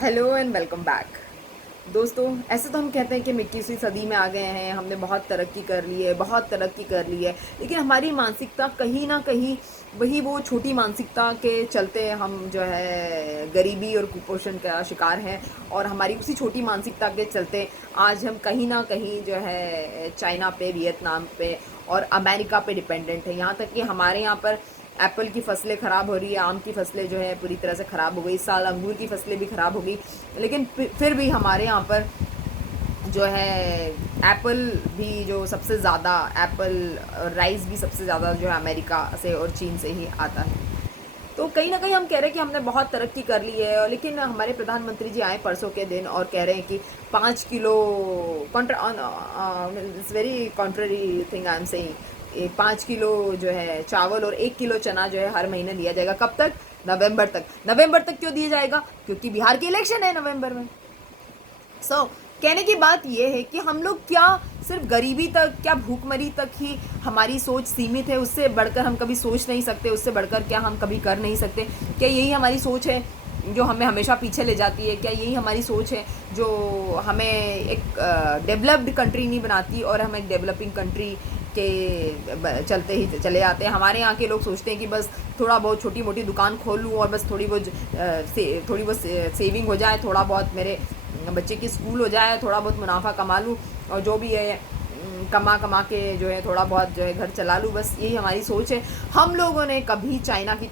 Hello and welcome back. दोस्तों, ऐसे तो हम कहते हैं कि 21वीं सदी में आ गए हैं, हमने बहुत तरक्की कर ली है, बहुत तरक्की कर ली है, लेकिन हमारी मानसिकता कहीं ना कहीं वही वो छोटी मानसिकता के चलते हम जो है गरीबी और कुपोषण का शिकार हैं। और हमारी उसी छोटी मानसिकता के चलते आज हम कहीं ना कहीं जो है चाइना पे, वियतनाम पे और अमेरिका पे डिपेंडेंट है। यहाँ तक कि हमारे यहाँ पर एप्पल की फसलें ख़राब हो रही है, आम की फसलें जो है पूरी तरह से ख़राब हो गई, इस साल अंगूर की फसलें भी ख़राब हो गई, लेकिन फिर भी हमारे यहाँ पर जो है एप्पल भी जो सबसे ज़्यादा, एप्पल और राइस भी सबसे ज़्यादा जो है अमेरिका से और चीन से ही आता है। तो कहीं ना कहीं हम कह रहे हैं कि हमने बहुत तरक्की कर ली है, लेकिन हमारे प्रधानमंत्री जी आए परसों के दिन और कह रहे हैं कि 5 kilo it's very contrary thing I am saying, 5 kilo जो है चावल और 1 किलो चना जो है हर महीने दिया जाएगा। कब तक? नवंबर तक। नवंबर तक क्यों दिया जाएगा? क्योंकि बिहार की इलेक्शन है नवंबर में। कहने की बात यह है कि हम लोग क्या सिर्फ गरीबी तक, क्या भूखमरी तक ही हमारी सोच सीमित है? उससे बढ़कर हम कभी सोच नहीं सकते? उससे बढ़कर क्या हम कभी कर नहीं सकते? क्या यही हमारी सोच है जो हमें हमेशा पीछे ले जाती है? क्या यही हमारी सोच है जो हमें एक डेवलप्ड कंट्री नहीं बनाती और हम एक डेवलपिंग कंट्री के चलते ही चले जाते हैं? हमारे यहाँ के लोग सोचते हैं कि बस थोड़ा बहुत छोटी मोटी दुकान खोल लूँ और बस थोड़ी बहुत सेविंग हो जाए, थोड़ा बहुत मेरे बच्चे की स्कूल हो जाए, थोड़ा बहुत मुनाफा कमा लूँ और जो भी है कमा कमा के जो है थोड़ा बहुत जो है घर चला लूँ, बस यही हमारी सोच है। हम लोगों ने कभी चाइना की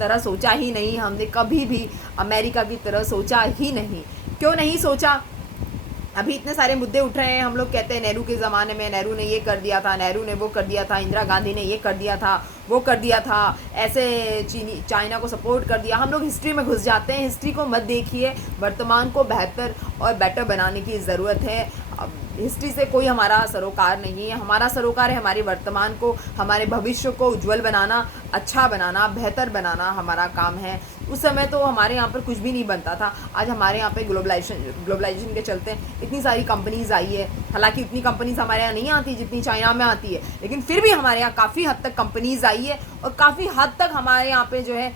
तरह सोचा ही नहीं, हमने कभी भी अमेरिका की तरह सोचा ही नहीं। क्यों नहीं सोचा? अभी इतने सारे मुद्दे उठ रहे हैं, हम लोग कहते हैं नेहरू के ज़माने में नेहरू ने ये कर दिया था, नेहरू ने वो कर दिया था, इंदिरा गांधी ने ये कर दिया था, वो कर दिया था, ऐसे चाइना को सपोर्ट कर दिया। हम लोग हिस्ट्री में घुस जाते हैं। हिस्ट्री को मत देखिए, वर्तमान को बेहतर और बेटर बनाने की ज़रूरत है। अब हिस्ट्री से कोई हमारा सरोकार नहीं है, हमारा सरोकार है हमारे वर्तमान को, हमारे भविष्य को उज्जवल बनाना, अच्छा बनाना, बेहतर बनाना हमारा काम है। उस समय तो हमारे यहाँ पर कुछ भी नहीं बनता था। आज हमारे यहाँ पे ग्लोबलाइजेशन के चलते इतनी सारी कंपनीज़ आई है। हालांकि इतनी कंपनीज़ हमारे यहाँ नहीं आती जितनी चाइना में आती है, लेकिन फिर भी हमारे यहाँ काफ़ी हद तक कंपनीज़ आई है और काफ़ी हद तक हमारे यहाँ पे जो है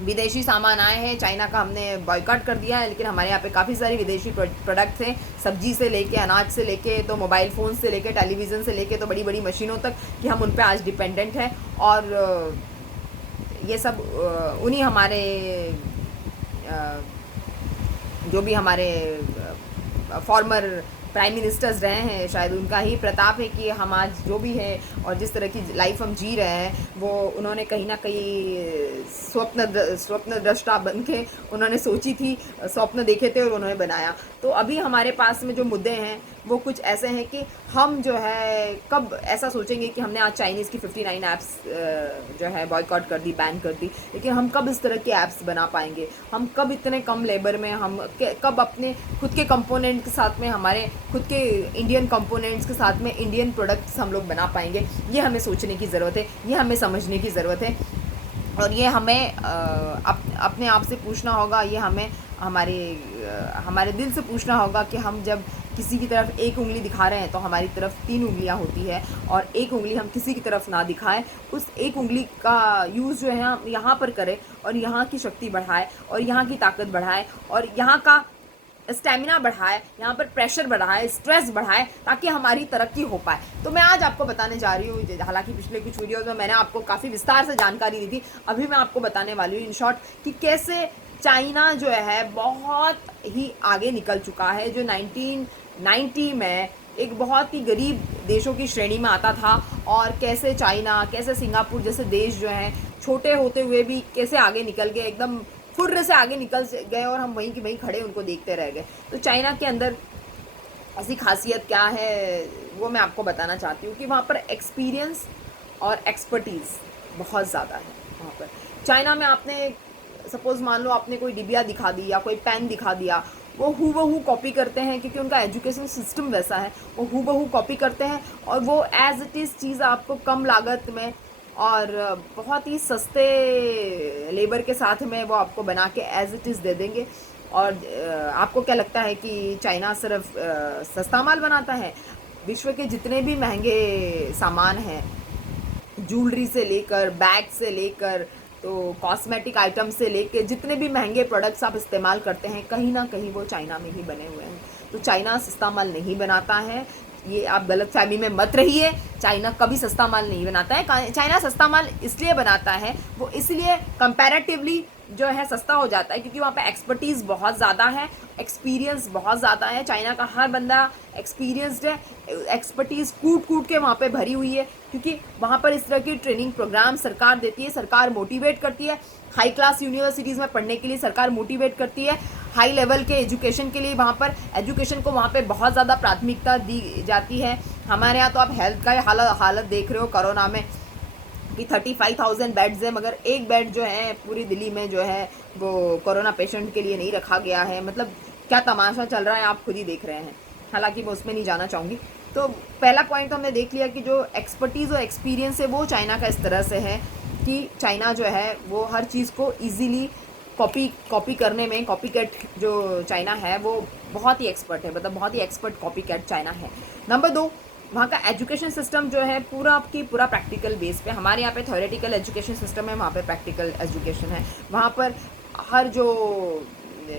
विदेशी सामान आए हैं। चाइना का हमने बॉयकॉट कर दिया है, लेकिन हमारे यहाँ पे काफ़ी सारी विदेशी प्रोडक्ट्स हैं, सब्जी से लेके, अनाज से लेके, तो मोबाइल फ़ोन से लेके, टेलीविज़न से लेके, तो बड़ी बड़ी मशीनों तक कि हम उन पे आज डिपेंडेंट हैं। और ये सब उन्हीं हमारे जो भी हमारे फॉर्मर प्राइम मिनिस्टर्स रहे हैं, शायद उनका ही प्रताप है कि हम आज जो भी है और जिस तरह की लाइफ हम जी रहे हैं, वो उन्होंने कहीं ना कहीं स्वप्न दृष्टा बन के उन्होंने सोची थी, स्वप्न देखे थे और उन्होंने बनाया। तो अभी हमारे पास में जो मुद्दे हैं वो कुछ ऐसे हैं कि हम जो है कब ऐसा सोचेंगे कि हमने आज चाइनीज़ की 59 ऐप्स जो है बॉयकॉट कर दी, बैन कर दी, लेकिन हम कब इस तरह के ऐप्स बना पाएंगे? हम कब इतने कम लेबर में, हम कब अपने खुद के कंपोनेंट के साथ में, हमारे खुद के इंडियन कंपोनेंट्स के साथ में इंडियन प्रोडक्ट्स हम लोग बना पाएंगे? ये हमें सोचने की ज़रूरत है, ये हमें समझने की ज़रूरत है और ये हमें अपने आप से पूछना होगा। ये हमें हमारे दिल से पूछना होगा कि हम जब किसी की तरफ एक उंगली दिखा रहे हैं तो हमारी तरफ 3 उंगलियां होती है, और एक उंगली हम किसी की तरफ ना दिखाएं, उस एक उंगली का यूज़ जो है हम यहाँ पर करें और यहाँ की शक्ति बढ़ाए और यहाँ की ताकत बढ़ाए और यहाँ का स्टेमिना बढ़ाए, यहाँ पर प्रेशर बढ़ाए, स्ट्रेस बढ़ाए, ताकि हमारी तरक्की हो पाए। तो मैं आज आपको बताने जा रही हूँ, हालांकि पिछले कुछ वीडियोज़ में मैंने आपको काफ़ी विस्तार से जानकारी दी थी, अभी मैं आपको बताने वाली हूँ इन शॉर्ट कि कैसे चाइना जो है बहुत ही आगे निकल चुका है, जो 1990 में एक बहुत ही गरीब देशों की श्रेणी में आता था, और कैसे चाइना, कैसे सिंगापुर जैसे देश जो हैं छोटे होते हुए भी कैसे आगे निकल गए, एकदम फुर्र से आगे निकल गए और हम वहीं की वहीं खड़े उनको देखते रह गए। तो चाइना के अंदर ऐसी खासियत क्या है वो मैं आपको बताना चाहती हूँ कि वहाँ पर एक्सपीरियंस और एक्सपर्टीज़ बहुत ज़्यादा है। वहाँ पर चाइना में आपने सपोज़ मान लो आपने कोई डिबिया दिखा दी या कोई पेन दिखा दिया, वो हूबहू कॉपी करते हैं, क्योंकि उनका एजुकेशन सिस्टम वैसा है। वो हूबहू कॉपी करते हैं और वो एज इट इज़ चीज़ आपको कम लागत में और बहुत ही सस्ते लेबर के साथ में वो आपको बना के एज इट इज़ दे देंगे। और आपको क्या लगता है कि चाइना सिर्फ सस्ता माल बनाता है? विश्व के जितने भी महंगे सामान हैं, ज्वेलरी से लेकर, बैग से लेकर, तो कॉस्मेटिक आइटम से लेके जितने भी महंगे प्रोडक्ट्स आप इस्तेमाल करते हैं कहीं ना कहीं वो चाइना में ही बने हुए हैं। तो चाइना सस्ता माल नहीं बनाता है, ये आप गलतफहमी में मत रहिए। चाइना कभी सस्ता माल नहीं बनाता है। चाइना सस्ता माल इसलिए बनाता है, वो इसलिए कंपैरेटिवली जो है सस्ता हो जाता है क्योंकि वहाँ पे एक्सपर्टीज़ बहुत ज़्यादा है, एक्सपीरियंस बहुत ज़्यादा है। चाइना का हर बंदा एक्सपीरियंसड है, एक्सपर्टीज़ कूट कूट के वहाँ पे भरी हुई है क्योंकि वहाँ पर इस तरह की ट्रेनिंग प्रोग्राम सरकार देती है, सरकार मोटिवेट करती है। हाई क्लास यूनिवर्सिटीज़ में पढ़ने के लिए सरकार मोटिवेट करती है, हाई लेवल के एजुकेशन के लिए वहाँ पर एजुकेशन को वहाँ पे बहुत ज़्यादा प्राथमिकता दी जाती है। हमारे यहाँ तो आप हेल्थ का हालत देख रहे हो कोरोना में कि 35,000 बेड्स है, मगर एक बेड जो है पूरी दिल्ली में जो है वो कोरोना पेशेंट के लिए नहीं रखा गया है। मतलब क्या तमाशा चल रहा है आप खुद ही देख रहे हैं। हालांकि मैं उसमें नहीं जाना चाहूँगी। तो पहला पॉइंट तो हमने देख लिया कि जो एक्सपर्टीज़ और एक्सपीरियंस है वो चाइना का इस तरह से है कि चाइना जो है वो हर चीज़ को ईजीली कॉपी करने में, कॉपी कैट जो चाइना है वो बहुत ही एक्सपर्ट है, मतलब बहुत ही एक्सपर्ट कॉपी कैट चाइना है। नंबर 2, वहाँ का एजुकेशन सिस्टम जो है पूरा प्रैक्टिकल बेस पे। हमारे यहाँ पे थ्योरेटिकल एजुकेशन सिस्टम है, वहाँ पे प्रैक्टिकल एजुकेशन है। वहाँ पर हर जो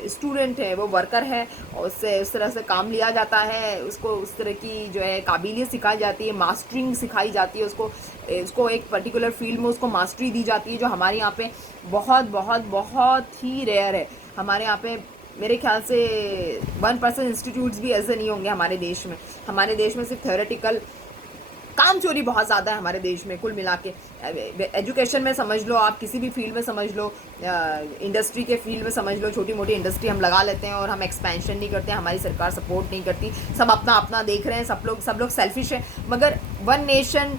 स्टूडेंट है वो वर्कर है और उससे उस तरह से काम लिया जाता है, उसको उस तरह की जो है काबिलियत सिखाई जाती है, मास्टरिंग सिखाई जाती है, उसको एक पर्टिकुलर फील्ड में उसको मास्टरी दी जाती है, जो हमारे यहाँ पे बहुत बहुत बहुत ही रेयर है। हमारे यहाँ पे मेरे ख्याल से 1% इंस्टीट्यूट्स भी ऐसे नहीं होंगे हमारे देश में। हमारे देश में सिर्फ थ्योरेटिकल काम चोरी बहुत ज़्यादा है हमारे देश में। कुल मिला के एजुकेशन में समझ लो, आप किसी भी फील्ड में समझ लो, इंडस्ट्री के फील्ड में समझ लो, छोटी मोटी इंडस्ट्री हम लगा लेते हैं और हम एक्सपेंशन नहीं करते हैं, हमारी सरकार सपोर्ट नहीं करती, सब अपना अपना देख रहे हैं, सब लोग सेल्फिश है। मगर वन नेशन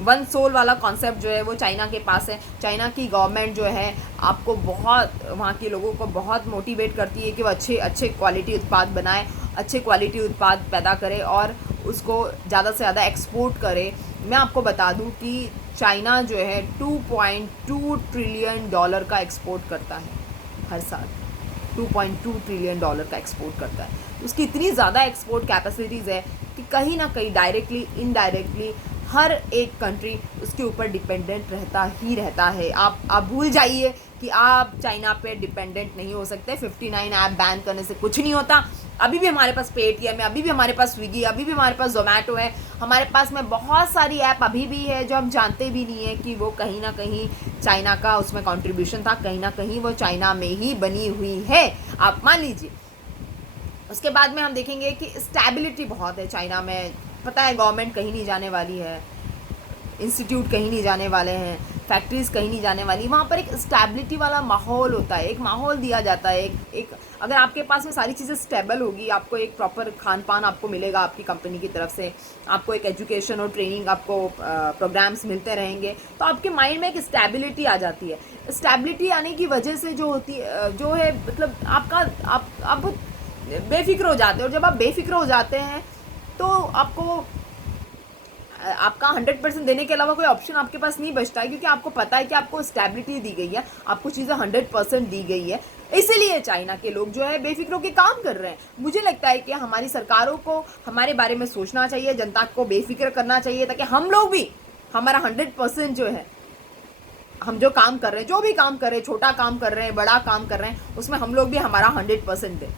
वन सोल वाला कॉन्सेप्ट जो है वो चाइना के पास है। चाइना की गवर्नमेंट जो है आपको बहुत, वहाँ के लोगों को बहुत मोटिवेट करती है कि वो अच्छे क्वालिटी उत्पाद बनाए, अच्छे क्वालिटी उत्पाद पैदा करे और उसको ज़्यादा से ज़्यादा एक्सपोर्ट करे। मैं आपको बता दूं कि चाइना जो है $2.2 ट्रिलियन का एक्सपोर्ट करता है हर साल। $2.2 ट्रिलियन का एक्सपोर्ट करता है। उसकी इतनी ज़्यादा एक्सपोर्ट कैपेसिटीज़ है कि कहीं ना कहीं डायरेक्टली इनडायरेक्टली हर एक कंट्री उसके ऊपर डिपेंडेंट रहता है। आप भूल जाइए कि आप चाइना पे डिपेंडेंट नहीं हो सकते। 59 ऐप बैन करने से कुछ नहीं होता। अभी भी हमारे पास पेटीएम है, अभी भी हमारे पास स्विगी, अभी भी हमारे पास जोमेटो है, हमारे पास में बहुत सारी ऐप अभी भी है जो हम जानते भी नहीं है कि वो कहीं ना कहीं चाइना का उसमें कंट्रीब्यूशन था, कहीं ना कहीं वो चाइना में ही बनी हुई है, आप मान लीजिए। उसके बाद में हम देखेंगे कि स्टेबिलिटी बहुत है चाइना में। पता है गवर्नमेंट कहीं नहीं जाने वाली है, इंस्टीट्यूट कहीं नहीं जाने वाले हैं, फैक्ट्रीज़ कहीं नहीं जाने वाली। वहाँ पर एक स्टेबिलिटी वाला माहौल होता है, एक माहौल दिया जाता है। एक अगर आपके पास में सारी चीज़ें स्टेबल होगी, आपको एक प्रॉपर खान पान आपको मिलेगा आपकी कंपनी की तरफ से, आपको एक एजुकेशन और ट्रेनिंग आपको प्रोग्राम्स मिलते रहेंगे, तो आपके माइंड में एक स्टेबिलिटी आ जाती है। स्टेबिलिटी आने की वजह से जो होती है जो है मतलब आप बेफिक्र हो जाते हो। और जब आप बेफिक्र हो जाते हैं तो आपका 100% देने के अलावा कोई ऑप्शन आपके पास नहीं बचता है, क्योंकि आपको पता है कि आपको स्टेबिलिटी दी गई है, आपको चीज़ें 100% दी गई है। इसीलिए चाइना के लोग जो है बेफिक्र के काम कर रहे हैं। मुझे लगता है कि हमारी सरकारों को हमारे बारे में सोचना चाहिए, जनता को बेफिक्र करना चाहिए, ताकि हम लोग भी हमारा 100% जो है, हम जो काम कर रहे हैं, जो भी काम कर रहे हैं, छोटा काम कर रहे हैं, बड़ा काम कर रहे हैं, उसमें हम लोग भी हमारा 100% दें।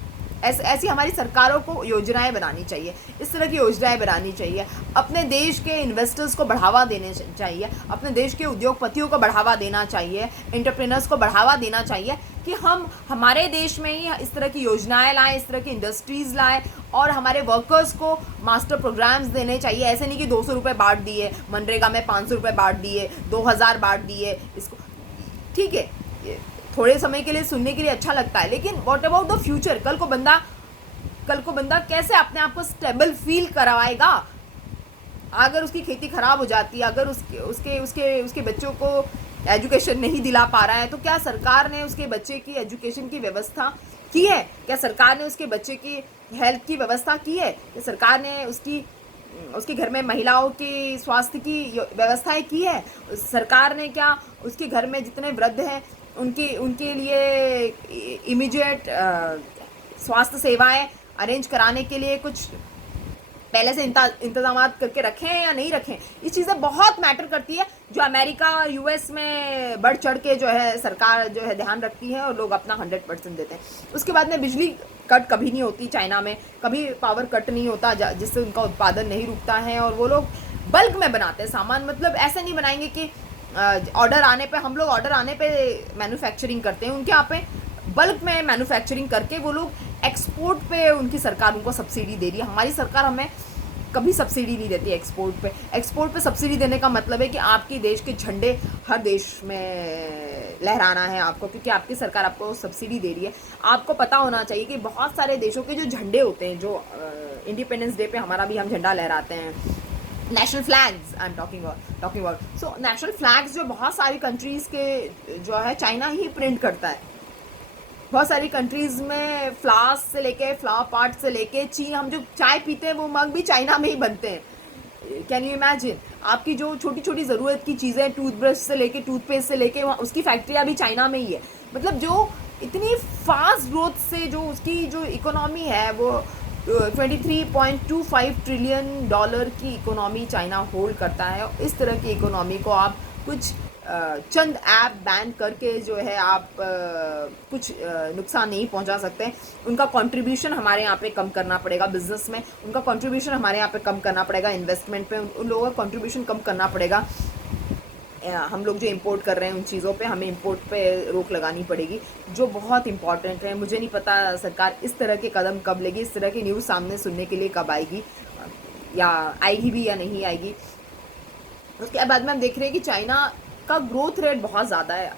ऐसी हमारी सरकारों को योजनाएं बनानी चाहिए, इस तरह की योजनाएं बनानी चाहिए। अपने देश के इन्वेस्टर्स को बढ़ावा देने चाहिए, अपने देश के उद्योगपतियों को बढ़ावा देना चाहिए, एंटरप्रेन्योर्स को बढ़ावा देना चाहिए कि हम हमारे देश में ही इस तरह की योजनाएं लाएं, इस तरह की इंडस्ट्रीज़ लाएं और हमारे वर्कर्स को मास्टर प्रोग्राम्स देने चाहिए। ऐसे नहीं कि 200 रुपये बांट दिए, मनरेगा में 500 रुपये बांट दिए, 2000 बांट दिए। इसको ठीक है, थोड़े समय के लिए सुनने के लिए अच्छा लगता है, लेकिन व्हाट अबाउट द फ्यूचर? कल को बंदा कैसे अपने आप को स्टेबल फील करवाएगा? अगर उसकी खेती खराब हो जाती है, अगर उसके बच्चों को एजुकेशन नहीं दिला पा रहा है, तो क्या सरकार ने उसके बच्चे की एजुकेशन की व्यवस्था की है? क्या सरकार ने उसके बच्चे की हेल्थ की व्यवस्था की है? क्या सरकार ने उसके घर में महिलाओं की स्वास्थ्य की व्यवस्थाएं की है? सरकार ने क्या उसके घर में जितने वृद्ध हैं उनके लिए इमीडिएट स्वास्थ्य सेवाएं अरेंज कराने के लिए कुछ पहले से इंतजाम करके रखें या नहीं रखें, ये चीज़ें बहुत मैटर करती है। जो अमेरिका यूएस में बढ़ चढ़ के जो है सरकार जो है ध्यान रखती है और लोग अपना 100% देते हैं। उसके बाद में बिजली कट कभी नहीं होती चाइना में, कभी पावर कट नहीं होता जिससे उनका उत्पादन नहीं रुकता है। और वो लोग बल्क में बनाते हैं सामान, मतलब ऐसे नहीं बनाएंगे कि ऑर्डर आने पे, हम लोग ऑर्डर आने पे मैन्युफैक्चरिंग करते हैं, उनके यहाँ पे बल्क में मैन्युफैक्चरिंग करके वो लोग एक्सपोर्ट पे उनकी सरकार उनको सब्सिडी दे रही है। हमारी सरकार हमें कभी सब्सिडी नहीं देती एक्सपोर्ट पे। एक्सपोर्ट पे सब्सिडी देने का मतलब है कि आपके देश के झंडे हर देश में लहराना है आपको, क्योंकि आपकी सरकार आपको सब्सिडी दे रही है। आपको पता होना चाहिए कि बहुत सारे देशों के जो झंडे होते हैं, जो इंडिपेंडेंस डे पे हमारा भी हम झंडा लहराते हैं, national flags I am talking about. So national flags जो बहुत सारी कंट्रीज़ के जो है चाइना ही प्रिंट करता है। बहुत सारी कंट्रीज़ में फ्लास्क से लेके, फ्लावर पार्ट से लेके, हम जो चाय पीते हैं वो मग भी चाइना में ही बनते हैं। Can you imagine? आपकी जो छोटी छोटी ज़रूरत की चीज़ें, टूथब्रश से लेके, टूथपेस्ट से लेके, उसकी फैक्ट्रियाँ भी चाइना में ही है। मतलब जो इतनी फास्ट ग्रोथ से जो उसकी जो इकोनॉमी है वो 23.25 ट्रिलियन डॉलर की इकोनॉमी चाइना होल्ड करता है। इस तरह की इकोनॉमी को आप कुछ चंद ऐप बैन करके जो है आप कुछ नुकसान नहीं पहुंचा सकते। उनका कंट्रीब्यूशन हमारे यहाँ पे कम करना पड़ेगा बिजनेस में, उनका कंट्रीब्यूशन हमारे यहाँ पे कम करना पड़ेगा इन्वेस्टमेंट पे, उन लोगों का कंट्रीब्यूशन कम करना पड़ेगा। हम लोग जो इंपोर्ट कर रहे हैं उन चीज़ों पे हमें इंपोर्ट पे रोक लगानी पड़ेगी, जो बहुत इंपॉर्टेंट है। मुझे नहीं पता सरकार इस तरह के कदम कब लेगी, इस तरह की न्यूज़ सामने सुनने के लिए कब आएगी, या आएगी भी या नहीं आएगी। उसके बाद में हम देख रहे हैं कि चाइना का ग्रोथ रेट बहुत ज़्यादा है।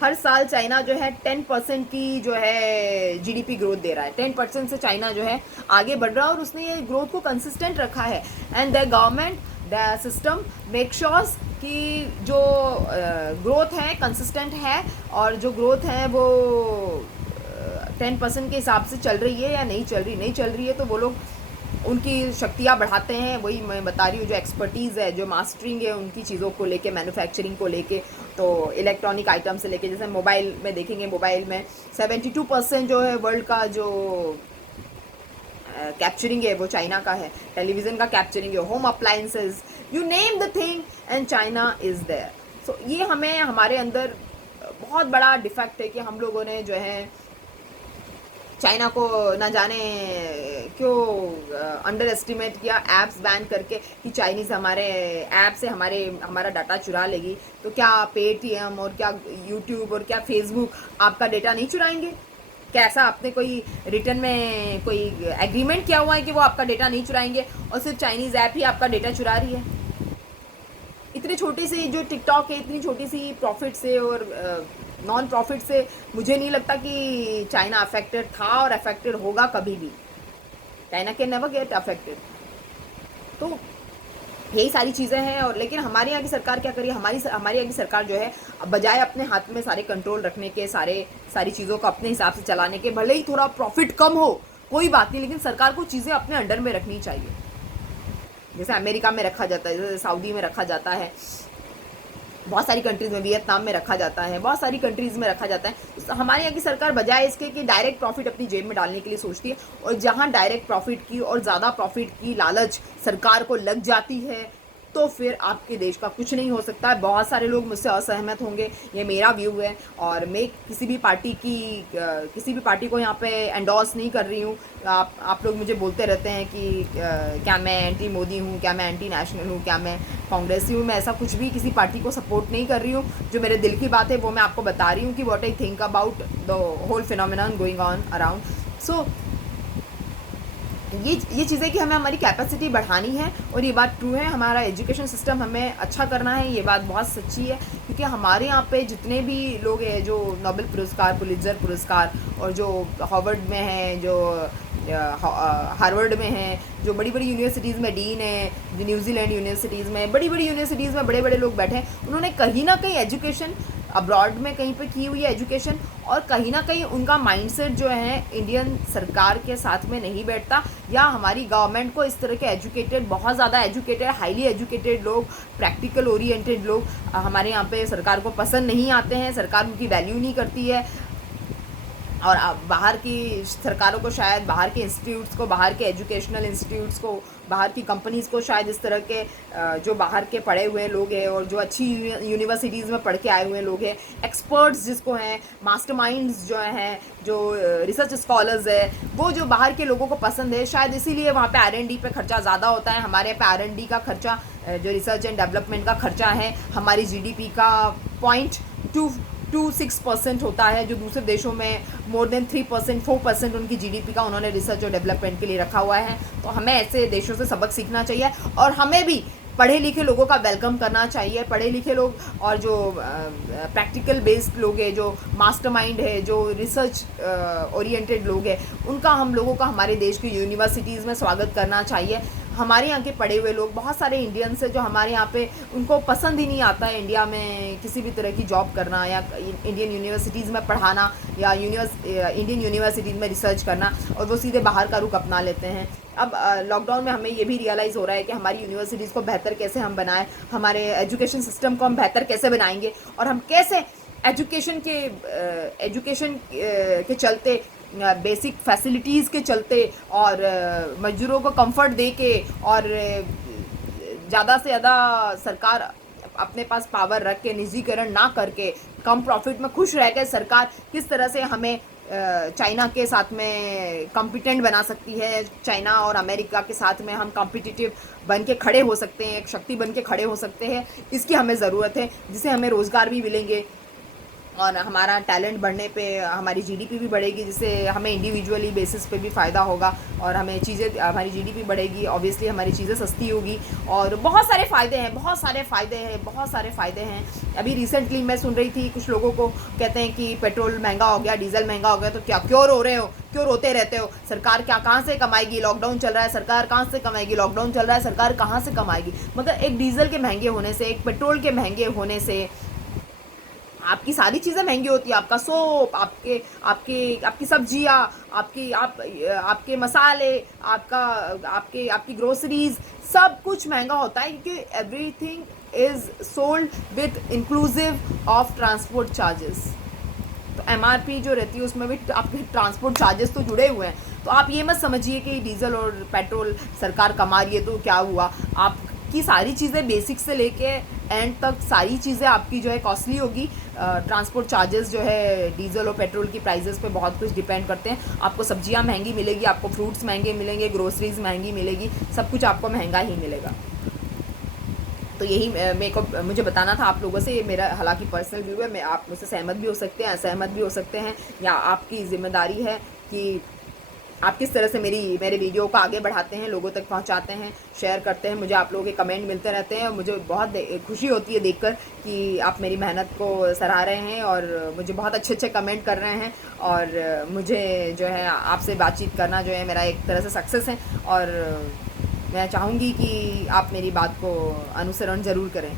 हर साल चाइना जो है 10% की जो है जीडीपी ग्रोथ दे रहा है। 10% से चाइना जो है आगे बढ़ रहा है और उसने ये ग्रोथ को कंसिस्टेंट रखा है। And the government, the system make sures कि जो ग्रोथ है कंसिस्टेंट है, और जो ग्रोथ है वो 10% के हिसाब से चल रही है या नहीं चल रही है तो वो लोग उनकी शक्तियाँ बढ़ाते हैं। वही मैं बता रही हूँ, जो एक्सपर्टीज़ है, जो मास्टरिंग है उनकी चीज़ों को लेके, मैन्युफैक्चरिंग को लेके, तो इलेक्ट्रॉनिक आइटम से लेके, जैसे मोबाइल में देखेंगे, मोबाइल में 72% जो है वर्ल्ड का जो कैप्चरिंग है वो चाइना का है। टेलीविज़न का कैप्चरिंग है, home appliances, you name the thing and China is there. So ये हमें, हमारे अंदर बहुत बड़ा डिफेक्ट है कि हम लोगों ने जो है चाइना को ना जाने क्यों अंडर एस्टिमेट किया, ऐप्स बैन करके कि चाइनीज़ हमारे ऐप से हमारा डाटा चुरा लेगी। तो क्या पेटीएम और क्या यूट्यूब और क्या फेसबुक आपका डेटा नहीं चुराएंगे? कैसा आपने कोई रिटर्न में कोई एग्रीमेंट किया हुआ है कि वो आपका डेटा नहीं चुराएंगे, और सिर्फ चाइनीज़ ऐप ही आपका डेटा चुरा रही है? इतनी छोटी सी जो टिकटॉक है, इतनी छोटी सी प्रॉफिट से और नॉन प्रॉफिट से मुझे नहीं लगता कि चाइना अफेक्टेड था और अफेक्टेड होगा कभी भी। China can never get affected. तो यही सारी चीज़ें हैं। और लेकिन हमारे यहाँ की सरकार क्या करिए, हमारी यहाँ की सरकार जो है बजाय अपने हाथ में सारे कंट्रोल रखने के, सारी चीज़ों को अपने हिसाब से चलाने के, भले ही थोड़ा प्रॉफिट कम हो कोई बात नहीं, लेकिन सरकार को चीज़ें अपने अंडर में रखनी चाहिए। जैसे अमेरिका में रखा जाता है, जैसे सऊदी में रखा जाता है, बहुत सारी कंट्रीज़ में, वियतनाम में रखा जाता है, बहुत सारी कंट्रीज़ में रखा जाता है। हमारे यहाँ की सरकार बजाय इसके कि डायरेक्ट प्रॉफिट अपनी जेब में डालने के लिए सोचती है, और जहाँ डायरेक्ट प्रॉफिट की और ज़्यादा प्रॉफिट की लालच सरकार को लग जाती है तो फिर आपके देश का कुछ नहीं हो सकता है। बहुत सारे लोग मुझसे असहमत होंगे, ये मेरा व्यू है, और मैं किसी भी पार्टी को यहाँ पे एंडोर्स नहीं कर रही हूँ। आप लोग मुझे बोलते रहते हैं कि क्या मैं एंटी मोदी हूँ, क्या मैं एंटी नेशनल हूँ, क्या मैं कांग्रेसी हूँ। मैं ऐसा कुछ भी किसी पार्टी को सपोर्ट नहीं कर रही हूँ। जो मेरे दिल की बात है वो मैं आपको बता रही हूँ कि what I think about the whole phenomenon going on around. So ये चीज़ें कि हमें हमारी कैपेसिटी बढ़ानी है, और ये बात ट्रू है। हमारा एजुकेशन सिस्टम हमें अच्छा करना है, ये बात बहुत सच्ची है। क्योंकि हमारे यहाँ पे जितने भी लोग हैं जो नोबेल पुरस्कार, पुलित्ज़र पुरस्कार, और जो हार्वर्ड में हैं, जो हार्वर्ड में हैं, जो बड़ी बड़ी यूनिवर्सिटीज़ में डीन है, जो न्यूजीलैंड यूनिवर्सिटीज़ में, बड़ी बड़ी यूनिवर्सिटीज़ में बड़े बड़े लोग बैठे हैं, उन्होंने कहीं ना कहीं एजुकेशन अब्रॉड में कहीं पे की हुई है एजुकेशन, और कहीं ना कहीं उनका माइंडसेट जो है इंडियन सरकार के साथ में नहीं बैठता, या हमारी गवर्नमेंट को इस तरह के एजुकेटेड, बहुत ज़्यादा एजुकेटेड, हाईली एजुकेटेड लोग, प्रैक्टिकल ओरिएंटेड लोग हमारे यहाँ पे सरकार को पसंद नहीं आते हैं। सरकार उनकी वैल्यू नहीं करती है। और बाहर की सरकारों को शायद बाहर के इंस्टीट्यूट्स को, बाहर के एजुकेशनल इंस्टीट्यूट्स को, बाहर की कंपनीज़ को शायद इस तरह के जो बाहर के पढ़े हुए लोग हैं और जो अच्छी यूनिवर्सिटीज़ में पढ़ के आए हुए लोग हैं, एक्सपर्ट्स जिसको हैं, मास्टरमाइंड्स जो हैं, जो रिसर्च स्कॉलर्स है, वो जो बाहर के लोगों को पसंद है, शायद इसीलिए वहाँ पे R&D पे खर्चा ज़्यादा होता है। हमारे यहाँ पे R&D का खर्चा, जो रिसर्च एंड डेवलपमेंट का खर्चा है, हमारी GDP का 0.226% होता है, जो दूसरे देशों में मोर देन 3%, 4% उनकी GDP का उन्होंने रिसर्च और डेवलपमेंट के लिए रखा हुआ है। तो हमें ऐसे देशों से सबक सीखना चाहिए और हमें भी पढ़े लिखे लोगों का वेलकम करना चाहिए। पढ़े लिखे लोग और जो प्रैक्टिकल बेस्ड लोग हैं, जो मास्टरमाइंड है, जो रिसर्च ओरिएंटेड लोग हैं, उनका हम लोगों का हमारे देश की यूनिवर्सिटीज़ में स्वागत करना चाहिए। हमारे यहाँ के पढ़े हुए लोग, बहुत सारे इंडियंस हैं जो हमारे यहाँ पे, उनको पसंद ही नहीं आता है इंडिया में किसी भी तरह की जॉब करना या इंडियन यूनिवर्सिटीज़ में पढ़ाना या इंडियन यूनिवर्सिटीज़ में रिसर्च करना, और वो सीधे बाहर का रुख अपना लेते हैं। अब लॉकडाउन में हमें ये भी रियलाइज़ हो रहा है कि हमारी यूनिवर्सिटीज़ को बेहतर कैसे हम बनाएं, हमारे एजुकेशन सिस्टम को हम बेहतर कैसे बनाएंगे, और हम कैसे एजुकेशन के चलते, बेसिक फैसिलिटीज़ के चलते और मजदूरों को कंफर्ट दे के और ज़्यादा से ज़्यादा सरकार अपने पास पावर रख के, निजीकरण ना करके, कम प्रॉफिट में खुश रह के सरकार किस तरह से हमें चाइना के साथ में कॉम्पिटेंट बना सकती है, चाइना और अमेरिका के साथ में हम कॉम्पिटिटिव बन के खड़े हो सकते हैं, एक शक्ति बन के खड़े हो सकते हैं, इसकी हमें ज़रूरत है, जिससे हमें रोज़गार भी मिलेंगे और हमारा टैलेंट बढ़ने पे हमारी GDP भी बढ़ेगी, जिससे हमें इंडिविजुअली बेसिस पे भी फ़ायदा होगा और हमें चीज़ें, हमारी GDP बढ़ेगी, ऑब्वियसली हमारी चीज़ें सस्ती होगी और बहुत सारे फ़ायदे हैं, बहुत सारे फ़ायदे हैं। अभी रिसेंटली मैं सुन रही थी, कुछ लोगों को कहते हैं कि पेट्रोल महंगा हो गया, डीजल महंगा हो गया, तो क्या क्यों रो रहे हो, क्यों रोते रहते हो, सरकार कहाँ से कमाएगी, लॉकडाउन चल रहा है, सरकार कहाँ से कमाएगी, लॉकडाउन चल रहा है, सरकार कहाँ से कमाएगी। मतलब एक डीजल के महंगे होने से, एक पेट्रोल के महंगे होने से आपकी सारी चीज़ें महंगी होती है, आपका सोप, आपकी सब्जियाँ, आपके मसाले, आपकी ग्रोसरीज, सब कुछ महंगा होता है, क्योंकि everything is sold with inclusive of transport charges. तो MRP जो रहती है उसमें भी आपके ट्रांसपोर्ट चार्जेस तो जुड़े हुए हैं। तो आप ये मत समझिए कि डीजल और पेट्रोल सरकार कमा रही है तो क्या हुआ, आपकी सारी चीज़ें बेसिक से लेके एंड तक सारी चीज़ें आपकी जो है कॉस्टली होगी। ट्रांसपोर्ट चार्जेस जो है डीजल और पेट्रोल की प्राइजेस पे बहुत कुछ डिपेंड करते हैं। आपको सब्जियां महंगी मिलेगी, आपको फ्रूट्स महंगे मिलेंगे, ग्रोसरीज महंगी मिलेगी, सब कुछ आपको महंगा ही मिलेगा। तो यही मुझे बताना था आप लोगों से। ये मेरा हालांकि पर्सनल व्यू है, मैं आप मुझसे सहमत भी हो सकते हैं, असहमत भी हो सकते हैं, या आपकी ज़िम्मेदारी है कि आप किस तरह से मेरे वीडियो को आगे बढ़ाते हैं, लोगों तक पहुंचाते हैं, शेयर करते हैं। मुझे आप लोगों के कमेंट मिलते रहते हैं और मुझे बहुत खुशी होती है देखकर कि आप मेरी मेहनत को सराह रहे हैं और मुझे बहुत अच्छे कमेंट कर रहे हैं, और मुझे जो है आपसे बातचीत करना जो है मेरा एक तरह से सक्सेस है, और मैं चाहूँगी कि आप मेरी बात को अनुसरण ज़रूर करें।